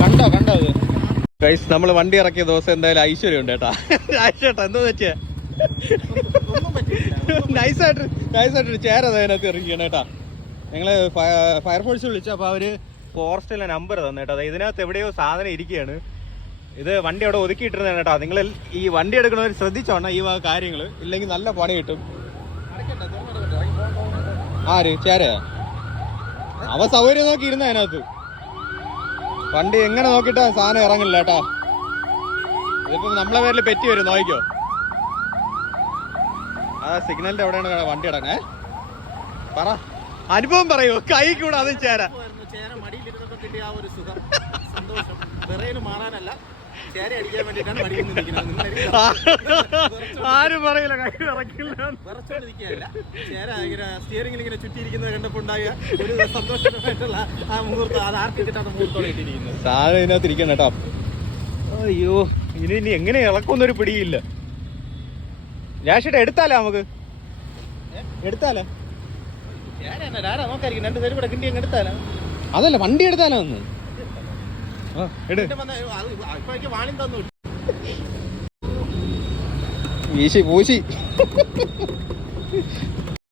കണ്ടോ കണ്ടോ അത് ഗൈസ്? നമ്മള് വണ്ടി ഇറക്കിയ ദിവസം എന്തായാലും ഐശ്വര്യം ഉണ്ട് കേട്ടാ. ഐശ്വര്യ എന്താ വെച്ചാ നൈസായിട്ട് ചേര അതിനകത്ത് ഇറങ്ങിയാണ് കേട്ടാ. ഞങ്ങള് ഫയർഫോഴ്സ് വിളിച്ചു. അപ്പൊ അവര് ഫോറസ്റ്റിലെ നമ്പർ തന്നേട്ടാ. അതായത് ഇതിനകത്ത് എവിടെയോ സാധനം ഇരിക്കുകയാണ്. ഇത് വണ്ടി അവിടെ ഒതുക്കിയിട്ടിരുന്നതാണ് കേട്ടോ. നിങ്ങൾ ഈ വണ്ടി എടുക്കണവർ ശ്രദ്ധിച്ചോണം ഈ വക കാര്യങ്ങള്, ഇല്ലെങ്കിൽ നല്ല പണി കിട്ടും. ആര് ചേരയാ? അവ സൗകര്യം നോക്കി ഇരുന്ന അതിനകത്ത്. വണ്ടി എങ്ങനെ നോക്കിട്ടാ സാധനം ഇറങ്ങില്ല കേട്ടാ. ഇതിപ്പോ നമ്മളെ പേരിൽ പെറ്റി വരും, നോക്കിക്കോ. അതാ സിഗ്നലിന്റെ എവിടെയാണ് വണ്ടി ഇടങ്ങേ. പറ, അനുഭവം പറയൂ. കൈ കൂടെ അതും ചേര ആരും പറയില്ല. കൈ ഇറക്കില്ല. സ്റ്റിയറിംഗിൽ ഇങ്ങനെ ചുറ്റിയിരിക്കുന്നത് കണ്ടപ്പോ ഉണ്ടായ ഒരു സന്തോഷമായിട്ടുള്ള ആ മുഹൂർത്തം അത് ആർക്ക് കിട്ടാത്ത മുഹൂർത്തോടെ ഇട്ടിരിക്കുന്നത്. സാധനം ഇതിനകത്ത് ഇരിക്കണം കേട്ടോ. അയ്യോ, ഇനി എങ്ങനെ ഇളക്കൊന്നൊരു പിടിയില്ല. രാശിയുടെ എടുത്താലോ? നമുക്ക് എടുത്താലോ? നോക്കായിരിക്കും രണ്ടുപേരും കൂടെ കിണ്ടി അങ്ങ് എടുത്താലോ? അതല്ല, വണ്ടി എടുത്താലോ ഒന്ന്. വാണിം തന്നു വീശി പൂശി